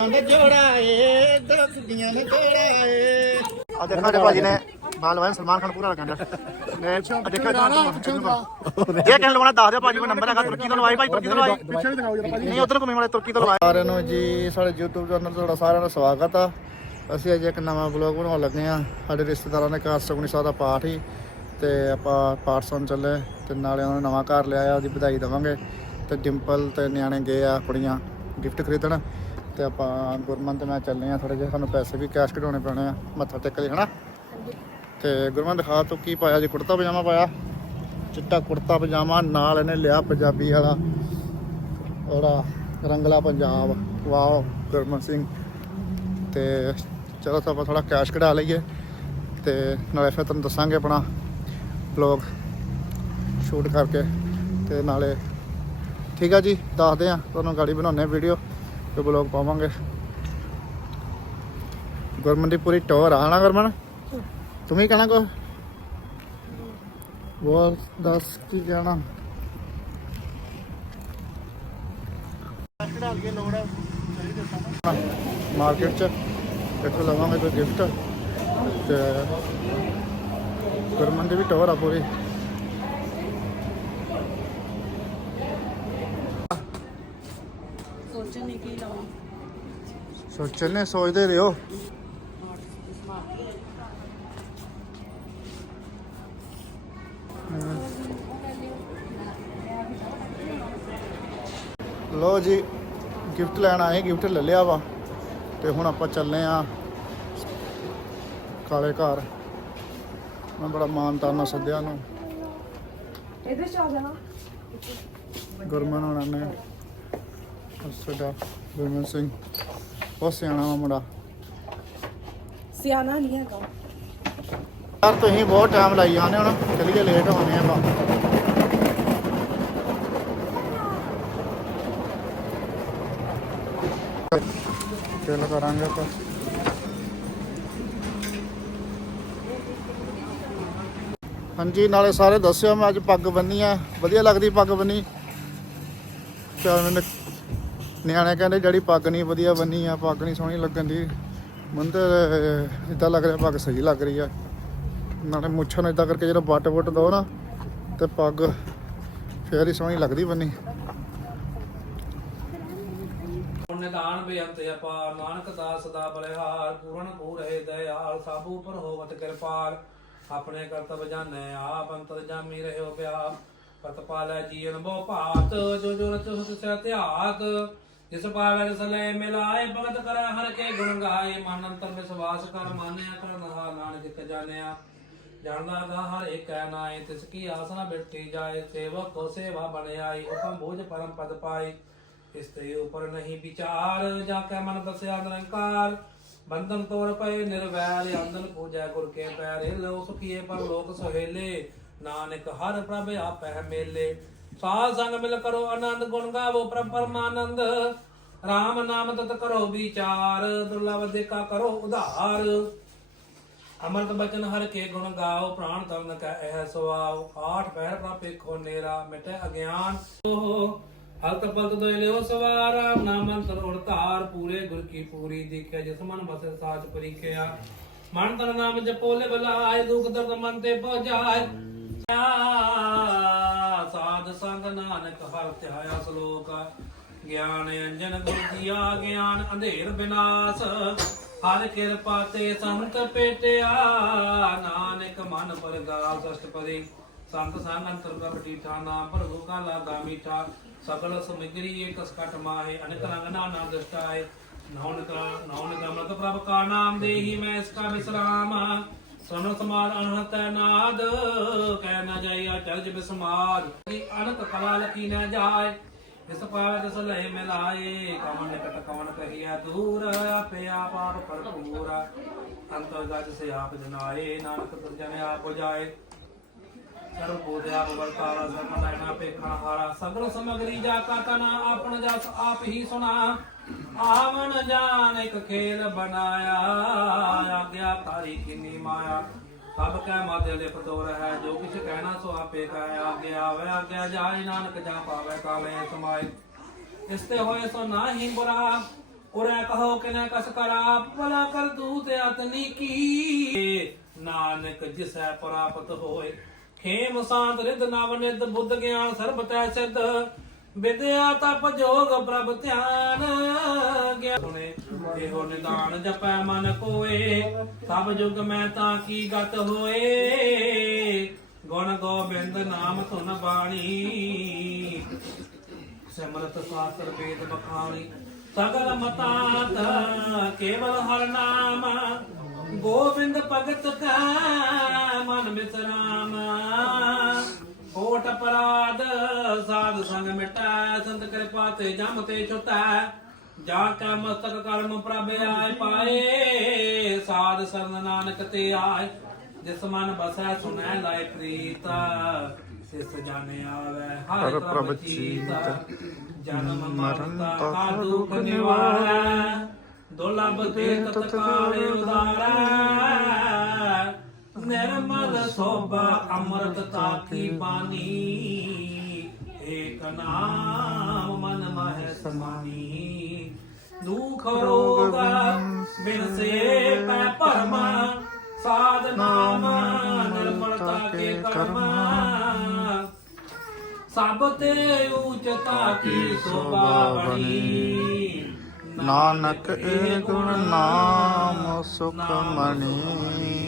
ਨੇ ਜੋੜਾਏ ਦਰਦੀਆਂ ਨੇ ਜੋੜਾਏ ਆ ਦੇਖੋ ਤੇ ਭਾਜੀ ਨੇ ਬਾਲ ਵਾਇਨ ਸਲਮਾਨ ਖਾਨ ਪੂਰਾ ਲਗਾਉਂਦਾ ਨੇ ਦੇਖੋ। ਇਹ ਕਹਿਣ ਲਵਾਣਾ ਦੱਸ ਦਿਓ ਭਾਜੀ ਕੋ ਨੰਬਰ ਹੈਗਾ ਤੁਰਕੀ ਤੋਂ ਲਵਾਈ ਭਾਈ ਤੁਰਕੀ ਤੋਂ ਲਵਾਈ ਪਿੱਛੇ ਵੀ ਦਿਖਾਓ ਜਰਾ ਭਾਜੀ। ਨਹੀਂ ਉਧਰ ਘੁੰਮੇ ਵਾਲੇ ਤੁਰਕੀ ਤੋਂ ਲਵਾਈ ਸਾਰਿਆਂ ਨੂੰ ਜੀ ਸਾਡੇ YouTube ਚੈਨਲ ਤੇ ਤੁਹਾਡਾ ਸਾਰਿਆਂ ਦਾ ਸਵਾਗਤ ਆ। ਅਸੀਂ ਅੱਜ ਇੱਕ ਨਵਾਂ ਵਲੌਗ ਬਣਾਉਣ ਲੱਗੇ ਆ। ਸਾਡੇ ਰਿਸ਼ਤੇਦਾਰਾਂ ਦੇ ਘਰ ਸੁਖਣੀ ਸਾਹਿਬ ਦਾ ਪਾਠ ਹੀ ਤੇ ਆਪਾਂ ਪਾਠ ਸੁਣ ਚੱਲੇ ਤੇ ਨਾਲੇ ਉਹਨਾਂ ਨੇ ਨਵਾਂ ਘਰ ਲਿਆ ਆ ਉਹਦੀ ਵਧਾਈ ਦੇਵਾਂਗੇ। ਤੇ ਡਿੰਪਲ ਤੇ ਨਿਆਣੇ ਗਏ ਆ ਕੁੜੀਆਂ ਗਿਫਟ ਖਰੀਦਣ। ਤੇ ਆਪਾਂ ਗੁਰਮਨ ਤੇ ਮੈਂ ਚੱਲੇ ਆ ਥੋੜੇ ਜਿਹਾ ਸਾਨੂੰ ਪੈਸੇ ਵੀ ਕੈਸ਼ ਕਢਾਉਣੇ ਪੈਣੇ ਆ ਮੱਥਾ ਟੇਕ ਲਈ ਹਨਾ? ਤੇ ਗੁਰਮਨ ਦਿਖਾ ਤੂੰ ਕੀ ਪਾਇਆ? ਜੀ ਕੁੜਤਾ ਪਜਾਮਾ ਪਾਇਆ? ਚਿੱਟਾ ਕੁੜਤਾ ਪਜਾਮਾ ਨਾਲ ਇਹਨੇ ਲਿਆ ਪੰਜਾਬੀ ਵਾਲਾ। ਉਹਦਾ ਰੰਗਲਾ ਪੰਜਾਬ ਵਾਓ ਗੁਰਮਨ ਸਿੰਘ। ਤੇ ਚਲੋ ਆਪਾਂ ਥੋੜਾ ਕੈਸ਼ ਕਢਾ ਲਈਏ। ਤੇ ਨਾਲੇ ਫਿਰ ਤੁਹਾਨੂੰ ਦੱਸਾਂਗੇ ਆਪਣਾ ਵਲੌਗ ਸ਼ੂਟ ਕਰਕੇ। ਤੇ ਨਾਲੇ ਠੀਕ ਆ ਜੀ ਦੱਸਦੇ ਆ ਤੁਹਾਨੂੰ ਗਾੜੀ ਬਣਾਉਣੇ ਵੀਡੀਓ ਤੇ ਵਲੌਗ ਪਾਵਾਂਗੇ। ਗੁਰਮਨ ਦੀ ਪੂਰੀ ਟੋਰ ਆ ਨਾ ਗੁਰਮਨ? ਤੂੰ ਵੀ ਕਹਿਣਾ ਕੋ ਬੋਲ, ਦੱਸ ਕੀ ਕਹਿਣਾ? ਮਾਰਕੀਟ ਚ ਇੱਥੋਂ ਲਵਾਂਗੇ ਕੋਈ ਗਿਫਟ ਤੇ ਗੁਰਮਨ ਦੀ ਵੀ ਟੋਰ ਆ ਪੂਰੀ। ਸੋਚਣ ਕੀ ਲਾਉਂ ਸੋਚਣ ਨੇ ਸੋਚਦੇ ਰਹੋ। ਲੋ ਜੀ ਗਿਫਟ ਲੈਣ ਆਏ ਗਿਫਟ ਲੈ ਲਿਆ ਵਾ। ਤੇ ਹੁਣ ਆਪਾਂ ਚੱਲੇ ਆ ਕਾਲੇ ਘਰ। ਮੈਂ ਬੜਾ ਮਾਨਤਾਨ ਨਾਲ ਸੱਦਿਆ ਨੂੰ ਇਹਦੇ ਚ ਆ ਜਾਣਾ। ਗੁਰਮਨ ਹੋਣਾ ਨੇ। ਸਾਡਾ ਗੁਰਮਨ ਸਿੰਘ। ਬਹੁਤ ਸਿਆਣਾ ਵਾ ਮੁੰਡਾ। ਸਿਆਣਾ ਨਹੀਂ ਹੈਗਾ। ਯਾਰ ਤੁਸੀਂ ਬਹੁਤ ਟਾਈਮ ਲਾਈ ਜਾਂਦੇ ਹੁਣ ਚਲੀਏ ਲੇਟ ਹੋਣੇ ਆਪਾਂ। ਚੱਲ ਕਰਾਂਗੇ ਆਪਾਂ। ਹਾਂਜੀ ਨਾਲੇ ਸਾਰੇ ਦੱਸਿਓ ਮੈਂ ਅੱਜ ਪੱਗ ਬੰਨੀ ਆ। ਵਧੀਆ ਲੱਗਦੀ ਪੱਗ ਬੰਨੀ। ਚੱਲ ਮੈਨੂੰ ਨਿਆਣੇ ਕਹਿੰਦੇ ਜਿਹੜੀ ਪੱਗ ਨਹੀਂ ਵਧੀਆ ਬੰਨੀ ਆ, ਪੱਗ ਨਹੀਂ ਸੋਹਣੀ ਲੱਗਣ ਦੀ। ਮੈਨੂੰ ਇਦਾਂ ਲੱਗ ਰਿਹਾ ਪੱਗ ਸਹੀ ਲੱਗ ਰਹੀ ਆ। ਨਾਲੇ ਮੁੱਛਾਂ ਨੂੰ ਇਦਾਂ ਕਰਕੇ ਜਦੋਂ ਵੱਟ ਵੁੱਟ ਦੋ ਨਾ, ਤੇ ਪੱਗ ਫੇਰ ਹੀ ਸੋਹਣੀ ਲੱਗਦੀ ਬੰਨੀ। ਨਿਦਾਨ ਬੇਅੰਤ ਅਪਾਰ ਨਾਨਕ ਦਾਸ ਦਾ ਬਲਿਹਾਰ, ਪੂਰਨ ਕੋ ਰਹੇ ਦਇਆਲ ਸਭ ਉਪਰ ਹੋਵਤ ਕਿਰਪਾਲ। ਆਪਣੇ ਕਰਤਵ ਜਾਣੈ, ਆਪ ਅੰਤਰ ਜਾਮੀ ਰਹਿਓ ਪਿਆਰ। ਪਤ ਪਾਲੈ ਜੀਵਨ ਭਾਤ, ਜੋ ਜੋ ਰਚ ਹੁਤ ਧਿਆਤ ਜਿਸ ਪਾਵੈ ਸਲੇ ਮਿਲਾਏ, ਭਗਤ ਕਰੈ ਹਰ ਕੇ ਗੁਣ ਗਾਏ। ਮਨ ਅੰਤਰ ਵਿਸ਼ਵਾਸ ਕਰ ਮਾਨਿਆ, ਕਰ ਨਹਾ ਨਾਨਕ ਜਿਤ ਜਾਣਿਆ। ਜਾਣਦਾ ਗਾ ਹਰ ਇੱਕ ਹੈ ਨਾਏ, ਤਿਸ ਕੀ ਆਸਨਾ ਬਿਠੀ ਜਾਏ। ਸੇਵਕ ਕੋ ਸੇਵਾ ਬਣ ਆਈ ਬੋਝ ਪਰਮ ਪਦ ਪਾਈ ਇਸ ਤੇ ਉਪਰ ਨਹੀਂ ਵਿਚਾਰ, ਜਾ ਕੇ ਮਨ ਬਸਿਆ ਨਿਰੰਕਾਰ। ਬੰਧਨ ਤੋਰ ਪਏ ਨਿਰਵੈਰ ਅੰਦਨ ਪੂਜੈ ਗੁਰ ਕੇ ਪੈਰੇ। ਲੋ ਸੁਖੀਏ ਪਰ ਲੋਕ ਸੁਹੇਲੇ, ਨਾਨਕ ਹਰ ਪ੍ਰਭ ਆਪੈ ਮੇਲੇ। ਸਾਧ ਸੰਗ ਮਿਲ ਕਰੋ ਆਨੰਦ, ਗੁਣ ਗਾਵੋ ਪਰਮਾਨੰਦ। RAM ਨਾਮ ਤਤ ਕਰੋ ਵਿਚਾਰ, ਦੁਰਲਭ ਦੇਖਾ ਕਰੋ ਉਧਾਰ। ਅਮਰਤ ਬਚਨ ਹਰ ਕੇ ਗੁਣ ਗਾਓ, ਪ੍ਰਾਣ ਤਰਨ ਕੈ ਇਹ ਸਵਾਉ ਆਠ ਪਹਿਰ ਪ੍ਰਾਪੇ ਖੋ ਨੇਰਾ ਮਿਟੇ ਅਗਿਆਨ। ਓਹ, ਹਲਤ ਪਲਤ ਦੋਇ ਲਿਓ ਸਵਾਰਾ ਨਾਮ ਅੰਤਰ ਉੜਤਾਰ ਪੂਰੇ ਗੁਰ ਕੀ ਪੂਰੀ ਦੇਖਿਆ, ਜਿਸ ਮਨ ਬਸੇ ਸਾਚ ਪਰੀਖਿਆ। ਮਨ ਤਨ ਨਾਮ ਜਪੋ ਲੈ ਬਲਾਇ ਦੁਖ ਦਰਦ ਮਨ ਤੇ ਪਹੁੰਚਾਇ ਸਾਧ ਸੰਗ ਨਾਨਕ ਹਰ ਧਿਆਇਆ ਸ਼ਲੋਕ। ਗਿਆਨ ਅੰਜਨ ਗੁਰ ਗਿਆਨ ਅੰਧੇਰ ਬਿਨਾਸ਼। ਹਰ ਕਿਰਪਾ ਤੇ ਸੰਤ ਪੇਟਿਆ, ਨਾਨਕ ਮਨ ਪਰਗਾਲ ਸਸ਼ਟ ਪਰੇ ਸੰਤ ਸੰਗ ਅੰਤਰ ਪ੍ਰਭ ਟੀਠਾ ਨਾਮ, ਪ੍ਰਭੂ ਕਾ ਲਾਗਾ ਮੀਠਾ। ਸਗਲ ਸਮਗਰੀ ਏਕ ਸਕਟ ਮਾਹੇ, ਅਨਕ ਰੰਗ ਨਾਨਾ ਦਸਤਾਏ ਨੌਨ ਕਾ ਨੌਨ ਗਮਤ ਪ੍ਰਭ ਕਾ ਨਾਮ ਦੇਹੀ, ਮੈਂ ਇਸ ਕਾ ਵਿਸਰਾਮ। ਸਨ ਸਮਾਨ ਅਨਹਤ ਨਾਦ, ਕਹਿ ਨਾ ਜਾਈਆ ਚਰਜ ਬਿਸਮਾਦ ਕੀ ਅਨਕ ਕਲਾ ਲਕੀ ਨਾ ਜਾਏ, ਇਸ ਪਾਵੇ ਦਸ ਲੈ ਮਿਲਾਏ ਕਵਨ ਨਿਕਟ ਕਵਨ ਕਹੀਆ ਦੂਰ, ਆਪੇ ਆਪ ਭਰਪੂਰ। ਅੰਤਰ ਗਜ ਸੇ ਆਪ ਜਨਾਏ, ਨਾਨਕ ਤੁਜਨ ਆਪ 부ਜਾਏ ਸਰਬ ਬੋਧਿਆ ਬਵਰਤਾਰਾ ਸਰਮ ਲੈਣਾ ਪੇਖਣ ਹਾਰਾ, ਸਗਲ ਸਮਗਰੀ ਜਾ ਕਾ ਤਨਾ, ਆਪਣ ਜਸ ਆਪ ਹੀ ਸੁਣਾ। ਆਵਨ ਜਾਨ ਇੱਕ ਖੇਲ ਬਣਾਇਆ। ਆਗਿਆ ਤਾਰੀ ਕਿੰਨੀ ਮਾਇਆ। ਸਭ ਕੈ ਮਾਦੇ ਦੇ ਪਤੋਰ ਹੈ, ਜੋ ਕਿਛ ਕਹਿਣਾ ਸੋ ਆਪੇ ਕਹਿ। ਆਗਿਆ ਆਵੇ, ਆਗਿਆ ਜਾਏ, ਨਾਨਕ ਜਾ ਪਾਵੇ ਕਾਲੇ ਸਮਾਏ। ਇਸ ਤੇ ਹੋਏ ਸੋ ਨਾਹੀ ਬੁਰਾ ਪੁਰਾ ਕਹੋ ਕਿ ਨਾ ਕਸ ਕਰ। ਭਲਾ ਕਰ ਦੂ ਤੇ ਅਤਨੀ ਕੀ? ਨਾਨਕ ਜਿਸੈ ਪ੍ਰਾਪਤ ਹੋਏ। ਖੇਮ ਸਾਧ ਰਿਦ ਨਵ ਨਿਦ ਬੁੱਧ ਗਿਆਨ ਸਰਬ ਤੈ ਸਿੱਧ। ਵਿਦਿਆ ਤਪ ਜੋਗ ਪ੍ਰਭ ਧਿਆਨ ਗਿਆਨ ਇਹੋ ਨਿਦਾਨ ਜਪੈ ਮਨ ਕੋਏ, ਸਭ ਜੁਗ ਮੈਂ ਤਾਂ ਕੀ ਗਤ ਹੋਏ। ਗੁਣ ਗੋਬਿੰਦ ਨਾਮ ਧੁਨ ਬਾਣੀ। ਸਿਮਰਤ ਸ਼ਾਸਤਰ ਵੇਦ ਬਖਾਣੀ। ਸਗਲ ਮਤਾਤ ਕੇਵਲ ਹਰ ਨਾਮ। ਗੋਬਿੰਦ ਭਗਤ ਕਾ, ਮਨ ਵਿਸਰਾਮ ਕੋਟ ਅਪਰਾਧ ਸਾਧ ਸੰਗ ਮਿਟੈ ਸੰਤ ਕਿਰਪਾ ਤੇ ਜਮ ਤੇ ਛੁਟੈ। ਜਾ ਕਾ ਮਸਤਕ ਕਰਮ ਪ੍ਰਭ ਆਏ ਪਾਏ ਸਾਧ ਸਰਨ ਨਾਨਕ ਤੇ ਆਏ। ਜਿਸ ਮਨ ਬਸੈ ਸੁਨੈ ਲਾਇ ਪ੍ਰੀਤ ਸਿਸ ਜਾਣੇ ਆਵੇ ਹਰ ਪ੍ਰਭ ਚੀਤ। ਜਨਮ ਮਰਨ ਤਾ ਦੁਖ ਨਿਵਾਰੈ। ਦੁਲਭ ਤੇ ਤਤਕਾਲੇ ਉਦਾਰੈ ਨਿਰਮਲ ਸੋਭਾ ਅੰਮ੍ਰਿਤ ਤਾਕੀ ਬਾਣੀ ਏਕ ਨਾਮ ਮਨ ਮਹਿ ਸਮਾਨੀ। ਦੁਖ ਰੋਗ ਬਿਨ ਸੇ ਪੈ ਭਰਮ। ਸਾਧ ਨਾਮ ਨਿਰਮਲਤਾ ਕੇ ਕਰਮ। ਸਭ ਤੇ ਉਚਤਾ ਕੀ ਸੋਭਾ ਬਣੀ। ਨਾਨਕ ਏ ਗੁਣ ਨਾਮ ਸੁਖ ਮਣੀ।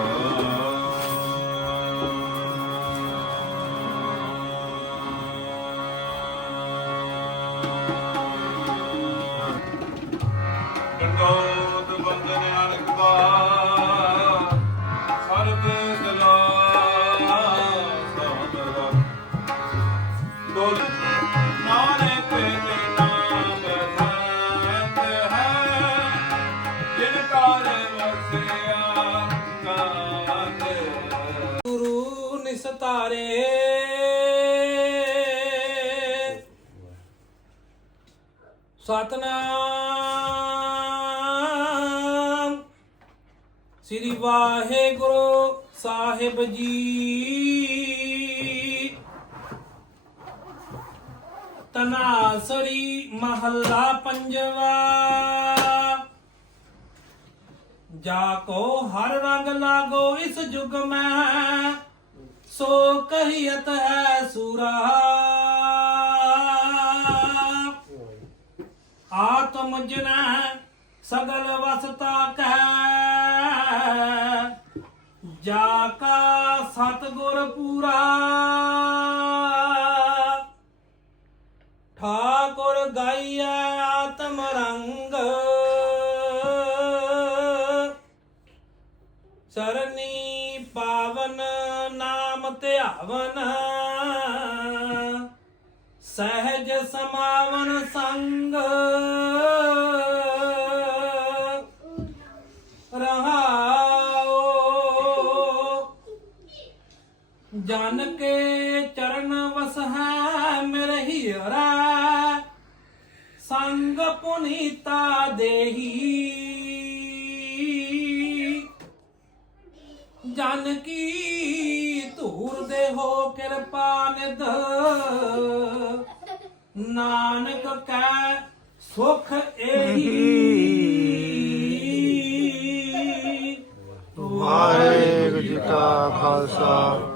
ਸ੍ਰੀ ਵਾਹਿਗੁਰੂ ਸਾਹਿਬ ਜੀ। ਤਨਾਸਰੀ ਮਹੱਲਾ ਪੰਜਵਾ। ਜਾ ਕੋ ਹਰ ਰੰਗ ਲਾਗੋ ਇਸ ਜੁਗ ਮੈਂ, ਸੋ ਕਹੀਤ ਹੈ ਸੂਰਾ। ਆਤਮ ਜਨ ਸਗਲ ਵਸਤਾ ਕਹਿ ਜਾ ਕਾ ਸਤਗੁਰ ਪੂਰਾ। ਠਾਕੁਰ ਗਾਈਐ ਆਤਮ ਰੰਗ। ਸਰਨੀ ਪਾਵਨ ਨਾਮ ਧਿਆਵਨ। ਸਹਿਜ ਸਮਾਵਨ ਸੰਗ। ਜਨ ਕੇ ਚਰਨ ਵਸਹਿ ਮੇਰੇ ਹੀਰਾ ਸੰਗ ਪੁਨੀਤਾ ਦੇਹੀ ਜਨ ਕੀ ਧੂਰ ਦੇ ਹੋ ਕਿਰਪਾ ਨਿਧ ਨਾਨਕ ਕੈ ਸੁਖ ਇਹੀ ਵਾਹਿਗੁਰੂ ਜੀ ਕਾ ਖਾਲਸਾ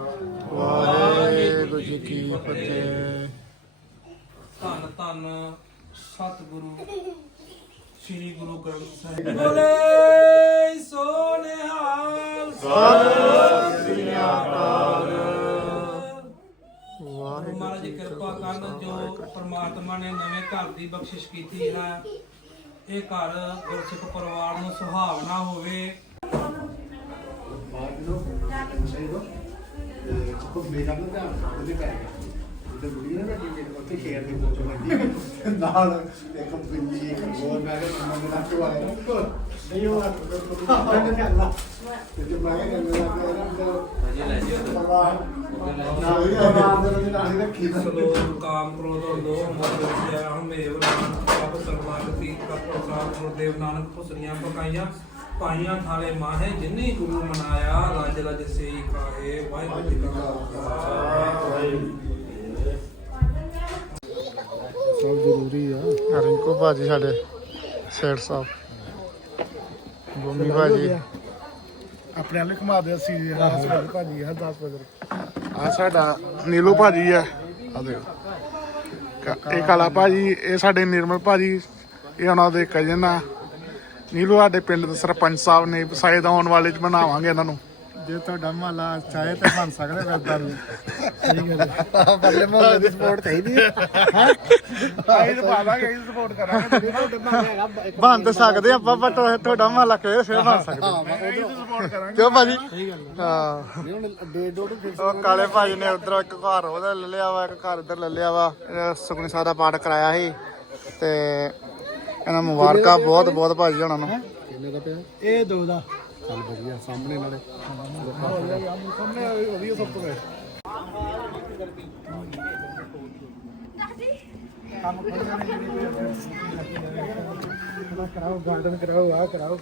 ਵਾਹਿਗੁਰੂ ਜੀ ਕੀ ਫਤਿਹ। ਧੰਨ ਧੰਨ ਸਤਿਗੁਰੂ ਸ੍ਰੀ ਗੁਰੂ ਗ੍ਰੰਥ ਸਾਹਿਬ। ਬੋਲੇ ਸੋ ਨਿਹਾਲ ਵਾਹਿਗੁਰੂ ਮਹਾਰਾਜ ਜੀ ਕਿਰਪਾ ਕਰਨ ਜੋ ਪ੍ਰਮਾਤਮਾ ਨੇ ਨਵੇਂ ਘਰ ਦੀ ਬਖਸ਼ਿਸ਼ ਕੀਤੀ ਹੈ। ਇਹ ਘਰ ਗੁਰਸਿੱਖ ਪਰਿਵਾਰ ਨੂੰ ਸੁਹਾਵਣਾ ਹੋਵੇ। ਨਾਲ ਇੱਕ ਬਿੰਦੀ ਇੱਕ ਹੋਰ ਮੈਂ ਕਿਹਾ ਮੰਮਾ ਦਾ ਚੁਆ ਹੈ ਨਹੀਂ ਉਹ ਬੰਦ ਨਹੀਂ ਆਲਾ ਤੇ ਮੈਂ ਕਿਹਾ ਕਿ ਮੇਰਾ ਅਜੇ ਲੈ ਜਿਓ ਨਾ ਇਹ ਪਰਵਾਹ ਦੇ ਵਿੱਚ ਰੱਖੀ ਤਾਂ ਕਾਮ ਕ੍ਰੋਧ ਔਰ ਲੋਭ ਮੋਹ ਵਿਦਿਆ ਹਮੇਵ ਨਾਮ ਪ੍ਰਭ ਸਰਵਾਨ ਦੀ ਕਾ ਪ੍ਰਸਾਦ ਗੁਰਦੇਵ ਨਾਨਕ ਭੁਸਰੀਆਂ ਪਕਾਈਆਂ ਪਾਈਆਂ ਥਾਲੇ ਮਾਹੇ ਜਿਨੀ ਗੁਰੂ ਮਨਾਇਆ ਲੱਜ ਲੱਜ ਸੇ ਕਾਹੇ ਵਾਹਿਗੁਰੂ ਜੀ ਕਾ ਖਾਲਸਾ। ਵਾਹਿਗੁਰੂ ਸਭ ਜ਼ਰੂਰੀ ਆ। ਰਿੰਕੂ ਭਾਜੀ ਸਾਡੇ ਸੇਠ ਸਾਹਿਬ। ਗੁੰਮੀ ਭਾਜੀ। ਆਪਣੇ ਵਾਲੇ ਘੁਮਾ ਦੇ ਅਸੀਂ ਹਸਪਤਾਲ ਭਾਜੀ ਹਰਦਾਸ ਬਦਰ ਆ ਸਾਡਾ ਨੀਲੂ ਭਾਜੀ ਆ। ਆ ਦੇਖੋ। ਕ- ਇਹ ਕਾਲਾ ਭਾਜੀ ਇਹ ਸਾਡੇ ਨਿਰਮਲ ਭਾਜੀ ਇਹ ਉਹਨਾਂ ਦੇ ਕਜ਼ਨ ਆ। ਨੀਲੂ ਸਾਡੇ ਪਿੰਡ ਦੇ ਸਰਪੰਚ ਸਾਹਿਬ ਨੇ ਸਾਇਦ ਆਉਣ ਵਾਲੇ ਚ ਬਣਾਵਾਂਗੇ ਇਹਨਾਂ ਨੂੰ। ਜੇ ਤੁਹਾਡਾ ਮਹੱਲਾ ਚਾਹੇ ਤਾਂ ਬਣ ਸਕਦੇ ਵਰਦਾਂ ਨੂੰ ਸਹੀ ਗੱਲ ਹੈ ਪਰਲੇ ਮਹੱਲੇ ਦੀ ਸਪੋਰਟ ਚਾਹੀਦੀ ਹੈ। ਹਾਂ। ਆਈ ਤਾਂ ਪਾਵਾਂਗੇ ਅਸੀਂ ਸਪੋਰਟ ਕਰਾਂਗੇ। ਜੇ ਤੁਹਾਡੇ ਮਹੱਲੇ ਹੈਗਾ ਇੱਕ ਬਣ ਤਾਂ ਸਕਦੇ ਆਪਾਂ ਬਟ ਤੁਹਾਡਾ ਮਹੱਲਾ ਕਿਹੜੇ ਫਿਰ ਬਣ ਸਕਦੇ? ਅਸੀਂ ਸਪੋਰਟ ਕਰਾਂਗੇ। ਕਿਉਂ ਭਾਜੀ? ਹਾਂ। ਉਹ ਕਾਲੇ ਭਾਜੀ ਨੇ ਉਧਰ ਇੱਕ ਘਰ ਉਹਦਾ ਲੈ ਲਿਆ ਵਾ ਇੱਕ ਘਰ ਇੱਧਰ ਲੈ ਲਿਆ ਵਾ। ਸੁਖਨੀ ਸਾਹਿਬ ਦਾ ਪਾਠ ਕਰਾਇਆ ਸੀ। ਤੇ ਇਹਨਾਂ ਮੁਬਾਰਕਾਂ ਬਹੁਤ ਬਹੁਤ ਭਾਜੀ ਹੋਣਾ ਨੂੰ। ਕਿੰਨੇ ਦਾ ਪਿਆ? ਇਹ ਦੋ ਦਾ। ਚੱਲ ਵਧੀਆ ਸਾਹਮਣੇ ਨਾਲੇ। ਸਾਹਮਣੇ ਵਧੀਆ ਸਭ ਤੋਂ ਬੈਸਟ ਕਰਾਓ ਗਾਰਡਨ ਕਰਾਓ ਆ ਕਰਾਓ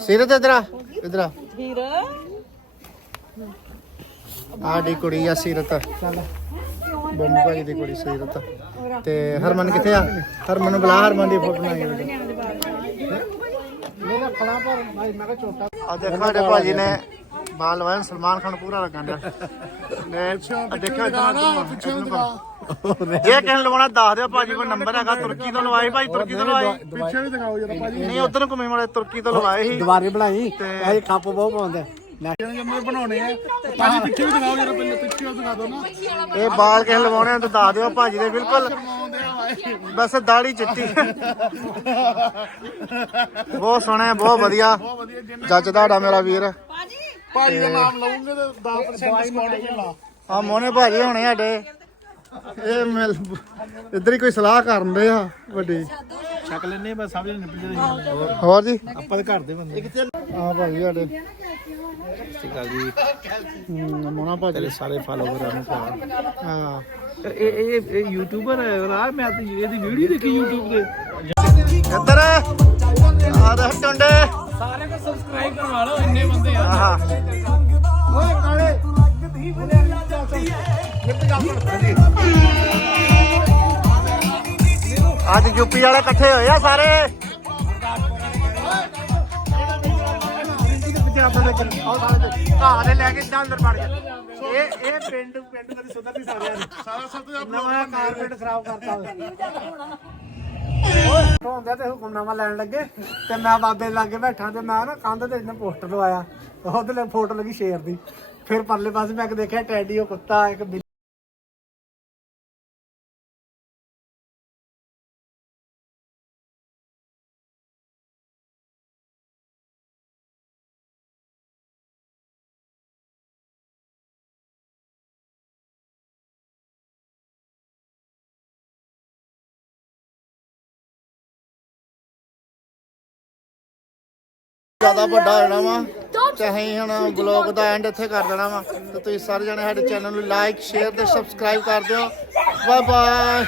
ਸੀਰਤ ਇਧਰ ਆ ਇਧਰ ਆ। ਵੀਰ ਆਡੀ ਕੁੜੀ ਆ ਸੀਰਤ। ਬੰਮੀ ਭਾਜੀ ਦੀ ਕੁੜੀ ਸੀਰਤ। ਤੇ ਹਰਮਨ ਕਿੱਥੇ ਆ? ਹਰਮਨ ਨੂੰ ਬੁਲਾ ਹਰਮਨ ਦੀ ਫੋਟੋ ਬਣਾਈ ਮੇਰਾ ਖੜਾ ਪਰ ਭਾਈ ਮੈਂ ਕਿਹਾ ਛੋਟਾ। ਆ ਦੇਖੋ ਸਾਡੇ ਭਾਜੀ ਨੇ ਬਾਲ ਵਾਇਨ ਸਲਮਾਨ ਖਾਨ ਪੂਰਾ ਲੱਗਣ ਡਿਆ। ਨੇ ਆ ਦੇਖੋ ਇਦਾਂ ਪਿੱਛੇ ਜੇ ਕਹਿਣ ਲਵਾਉਣਾ ਦੱਸ ਦਿਓ ਭਾਜੀ ਕੋਈ ਨੰਬਰ ਹੈਗਾ ਤੁਰਕੀ ਤੋਂ ਲਵਾਏ ਭਾਈ ਤੁਰਕੀ ਤੋਂ ਲਵਾਏ। ਪਿੱਛੇ ਵੀ ਦਿਖਾਓ ਜਰਾ ਭਾਜੀ। ਨਹੀਂ ਉਧਰ ਘੁੰਮੇ ਮਾਰੇ ਤੁਰਕੀ ਤੋਂ ਲਵਾਏ ਸੀ। ਦੁਬਾਰੇ ਬਣਾਈ। ਇਹ ਖੱਪ ਬਹੁਤ ਪਾਉਂਦਾ। ਜੰਮੇ ਬਣਾਉਣੇ ਆ। ਭਾਜੀ ਪਿੱਛੇ ਵੀ ਦਿਖਾਓ ਜਰਾ ਪਹਿਲੇ ਪਿੱਛੇ ਉਹ ਦਿਖਾ ਦਿਓ ਨਾ। ਇਹ ਬਾਲ ਕਿਸੇ ਲਵਾਉਣੇ ਆ ਤਾਂ ਦੱਸ ਦਿਓ ਭਾਜੀ ਦੇ ਬਿਲਕੁਲ। ਬਸ ਦਾੜੀ ਚਿੱਟੀ। ਬਹੁਤ ਸੋਹਣਾ ਬਹੁਤ ਵਧੀਆ। ਜੱਜ ਤੁਹਾਡਾ ਮੇਰਾ ਵੀਰ। ਭਾਜੀ ਦਾ ਨਾਮ ਲਵਾਂਗੇ ਤੇ 10% ਡਿਸਕਾਊਂਟ ਮਿਲਣਾ ਆ ਮੋਨੇ ਭਾਜੀ ਹੋਣੇ ਸਾਡੇ। ਇਹ ਮਿਲ ਇੱਧਰ ਹੀ ਕੋਈ ਸਲਾਹ ਕਰਨ ਦੇ ਆ ਵੱਡੀ। ਛਕ ਲੈਨੇ ਬਸ ਸਮਝ ਨਹੀਂ ਪਿੱਛੇ ਹੋਰ ਜੀ? ਆਪਾਂ ਦੇ ਘਰ ਦੇ ਬੰਦੇ ਆ। ਭਾਜੀ ਸਾਡੇ। ਆ ਜੀ। ਮੋਨਾ ਭਾਜੀ। ਸਾਰੇ ਫਾਲੋਵਰਾਂ ਨੂੰ ਹਾਂ। ਇਹ ਇਹ ਇਹ ਯੂਟਿਊਬਰ ਹੈ ਰਾ ਮੈਂ ਤਾਂ ਇਹਦੀ ਵੀਡੀਓ ਦੇਖੀ YouTube ਤੇ। ਇੱਧਰ। ਆ ਦੇ ਟੁੰਡੇ ਸਾਰੇ ਕੋ ਸਬਸਕ੍ਰਾਈਬ ਕਰਵਾ ਲਓ ਇੰਨੇ ਬੰਦੇ ਆ। ਓਏ ਕਾਲੇ। ਅੱਜ ਯੂਪੀ ਵਾਲੇ ਇਕੱਠੇ ਹੋਏ ਆ ਸਾਰੇ। ਘਾਹ ਲੈ ਕੇ ਜਾਂ ਅੰਦਰ ਵੜ ਜਾ। ਇਹ ਇਹ ਪਿੰਡ ਪਿੰਡ ਕਦੀ ਸੁਧਰ ਨਹੀਂ ਸਕਦਾ ਸਾਰਾ ਸਭ ਤੋਂ ਨਵਾਂ ਕਾਰਪੇਟ ਖਰਾਬ ਕਰਤਾ ਹੁੰਦਾ ਤੇ ਹੁਕਮਨਾਮਾ ਲੈਣ ਲੱਗੇ ਤੇ ਮੈਂ ਬਾਬੇ ਲਾਗੇ ਬੈਠਾ ਤੇ ਮੈਂ ਨਾ ਕੰਧ ਤੇ ਇਹਨੇ ਪੋਸਟਰ ਲਵਾਇਆ। ਉਹਦੇ ਲਈ ਫੋਟੋ ਲੱਗੀ ਸ਼ੇਰ ਦੀ। ਫਿਰ ਪਰਲੇ ਪਾਸੇ ਮੈਂ ਇੱਕ ਦੇਖਿਆ ਟੈਡੀ ਉਹ ਕੁੱਤਾ ਇੱਕ ਬਿੱਲੀ ਜ਼ਿਆਦਾ ਵੱਡਾ ਹੋਣਾ ਵਾ ਤੇ ਅਸੀਂ ਹੁਣ ਬਲੌਗ ਦਾ ਐਂਡ ਇੱਥੇ ਕਰ ਦੇਣਾ ਵਾ। ਤੇ ਤੁਸੀਂ ਸਾਰੇ ਜਣੇ ਸਾਡੇ ਚੈਨਲ ਨੂੰ ਲਾਈਕ ਸ਼ੇਅਰ ਤੇ ਸਬਸਕ੍ਰਾਈਬ ਕਰ ਦਿਓ। Bye bye